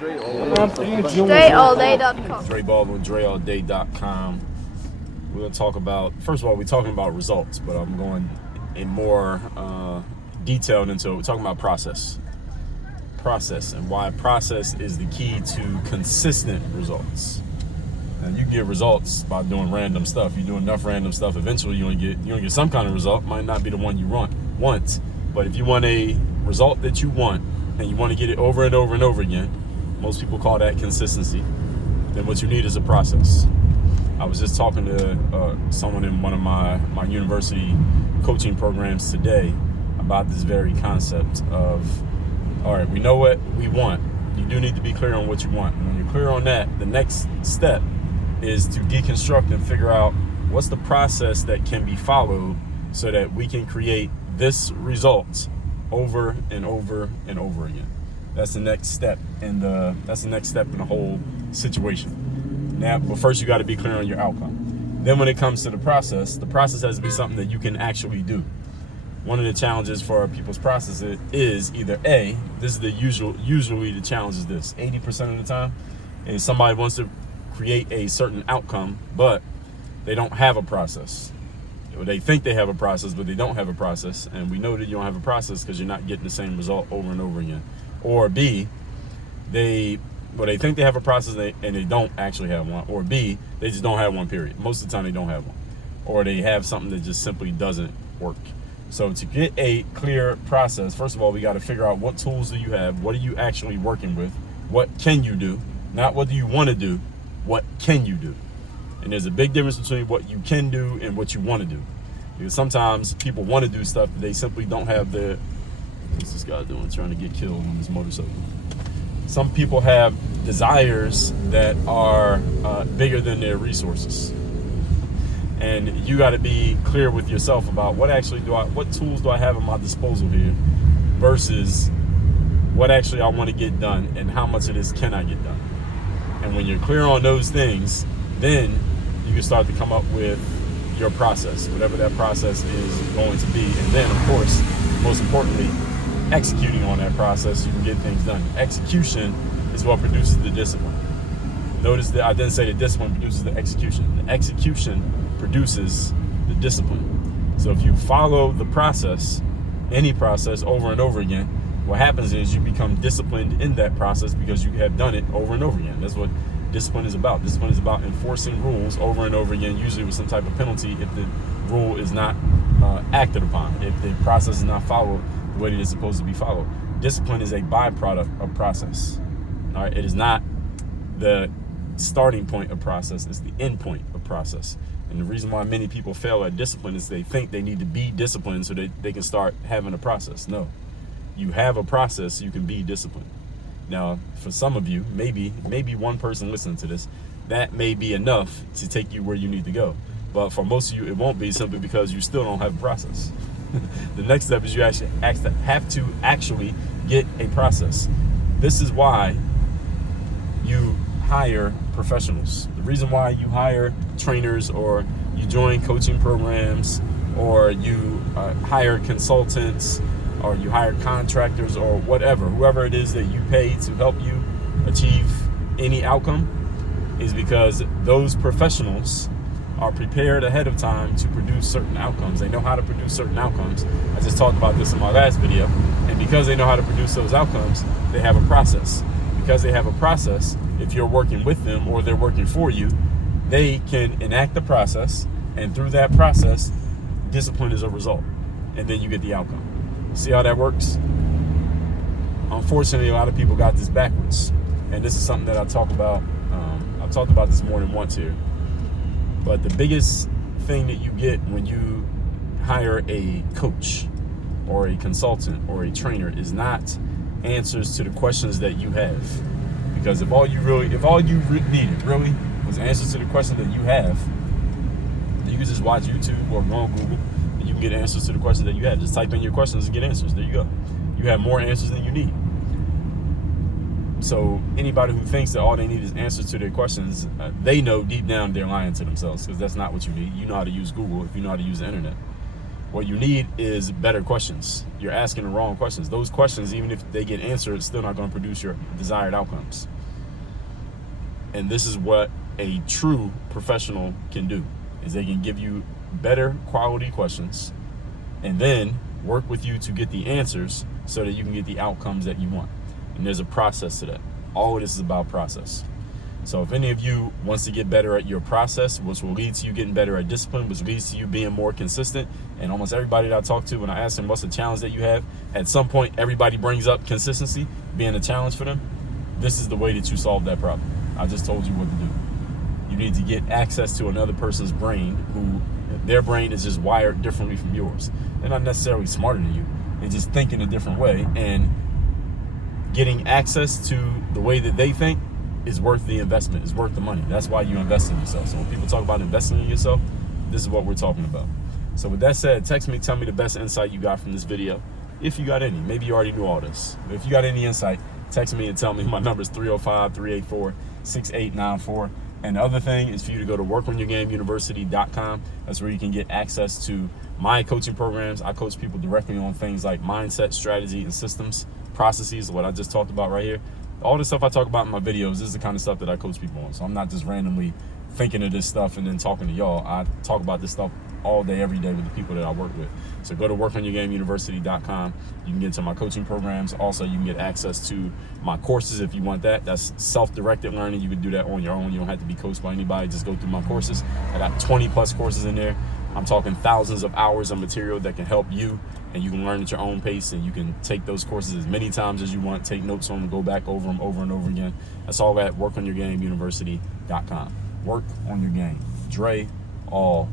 DreAllDay.com. Dre Baldwin, DreAllDay.com. We're going to talk about, first of all, we're talking about results, but I'm going in more detailed into it. We're talking about process. Process, and why process is the key to consistent results. And you get results by doing random stuff. You do enough random stuff, eventually you're gonna get some kind of result. Might not be the one you want, but if you want a result that you want and you want to get it over and over and over again, most people call that consistency. Then what you need is a process. I was just talking to someone in one of my university coaching programs today about this very concept of, all right, we know what we want. You do need to be clear on what you want. And when you're clear on that, the next step is to deconstruct and figure out what's the process that can be followed so that we can create this result over and over and over again. That's the next step in the whole situation. Now, but first you got to be clear on your outcome. Then when it comes to the process has to be something that you can actually do. One of the challenges for people's process is either A, this is the usually the challenge is this, 80% of the time, is somebody wants to create a certain outcome, but they don't have a process. Or they think they have a process, but they don't have a process. And we know that you don't have a process because you're not getting the same result over and over again. Or B, they think they have a process and they don't actually have one. Or B, they just don't have one, period. Most of the time they don't have one. Or they have something that just simply doesn't work. So to get a clear process, first of all, we got to figure out what tools do you have? What are you actually working with? What can you do? Not what do you want to do? What can you do? And there's a big difference between what you can do and what you want to do. Because sometimes people want to do stuff, but they simply don't have the, what's this guy doing, trying to get killed on his motorcycle? Some people have desires that are bigger than their resources. And you got to be clear with yourself about what tools do I have at my disposal here versus what actually I want to get done and how much of this can I get done. And when you're clear on those things, then you can start to come up with your process, whatever that process is going to be. And then, of course, most importantly, executing on that process, you can get things done. Execution is what produces the discipline. Notice that I didn't say the discipline produces the execution. The execution produces the discipline. So if you follow the process, any process over and over again, what happens is you become disciplined in that process because you have done it over and over again. That's what discipline is about. Discipline is about enforcing rules over and over again, usually with some type of penalty if the rule is not acted upon, if the process is not followed the way it is supposed to be followed. Discipline is a byproduct of process. All right, it is not the starting point of process, it's the end point of process. And the reason why many people fail at discipline is they think they need to be disciplined so that they can start having a process. No, you have a process so you can be disciplined. Now, for some of you, maybe one person listening to this, that may be enough to take you where you need to go. But for most of you, it won't be, simply because you still don't have a process. The next step is you actually have to actually get a process. This is why you hire professionals. The reason why you hire trainers, or you join coaching programs, or you hire consultants, or you hire contractors, or whoever it is that you pay to help you achieve any outcome, is because those professionals are prepared ahead of time to produce certain outcomes. They know how to produce certain outcomes. I just talked about this in my last video. And because they know how to produce those outcomes, they have a process. Because they have a process, if you're working with them or they're working for you, they can enact the process, and through that process, discipline is a result. And then you get the outcome. See how that works? Unfortunately, a lot of people got this backwards. And this is something that I talk about. I've talked about this more than once here. But the biggest thing that you get when you hire a coach or a consultant or a trainer is not answers to the questions that you have. Because if all you needed really was answers to the questions that you have, you can just watch YouTube or go on Google and you can get answers to the questions that you have. Just type in your questions and get answers. There you go. You have more answers than you need. So anybody who thinks that all they need is answers to their questions, they know deep down they're lying to themselves, because that's not what you need. You know how to use Google if you know how to use the internet. What you need is better questions. You're asking the wrong questions. Those questions, even if they get answered, it's still not going to produce your desired outcomes. And this is what a true professional can do, is they can give you better quality questions and then work with you to get the answers so that you can get the outcomes that you want. And there's a process to that. All of this is about process. So if any of you wants to get better at your process, which will lead to you getting better at discipline, which leads to you being more consistent, and almost everybody that I talk to, when I ask them what's the challenge that you have, at some point everybody brings up consistency being a challenge for them. This is the way that you solve that problem. I just told you what to do. You need to get access to another person's brain who their brain is just wired differently from yours. They're not necessarily smarter than you. They're just thinking a different way, and getting access to the way that they think is worth the investment, is worth the money. That's why you invest in yourself. So when people talk about investing in yourself, this is what we're talking about. So with that said, text me, tell me the best insight you got from this video. If you got any, maybe you already knew all this. But if you got any insight, text me and tell me. My number is 305-384-6894. And the other thing is for you to go to workonyourgameuniversity.com. That's where you can get access to my coaching programs. I coach people directly on things like mindset, strategy, and systems, processes, what I just talked about right here. All the stuff I talk about in my videos, this is the kind of stuff that I coach people on. So I'm not just randomly thinking of this stuff and then talking to y'all. I talk about this stuff all day, every day with the people that I work with. So go to workonyourgameuniversity.com. You can get to my coaching programs. Also, you can get access to my courses if you want that. That's self-directed learning. You can do that on your own. You don't have to be coached by anybody. Just go through my courses. I got 20 plus courses in there. I'm talking thousands of hours of material that can help you, and you can learn at your own pace, and you can take those courses as many times as you want, take notes on them, go back over them over and over again. That's all at workonyourgameuniversity.com. Work on your game. Dre, all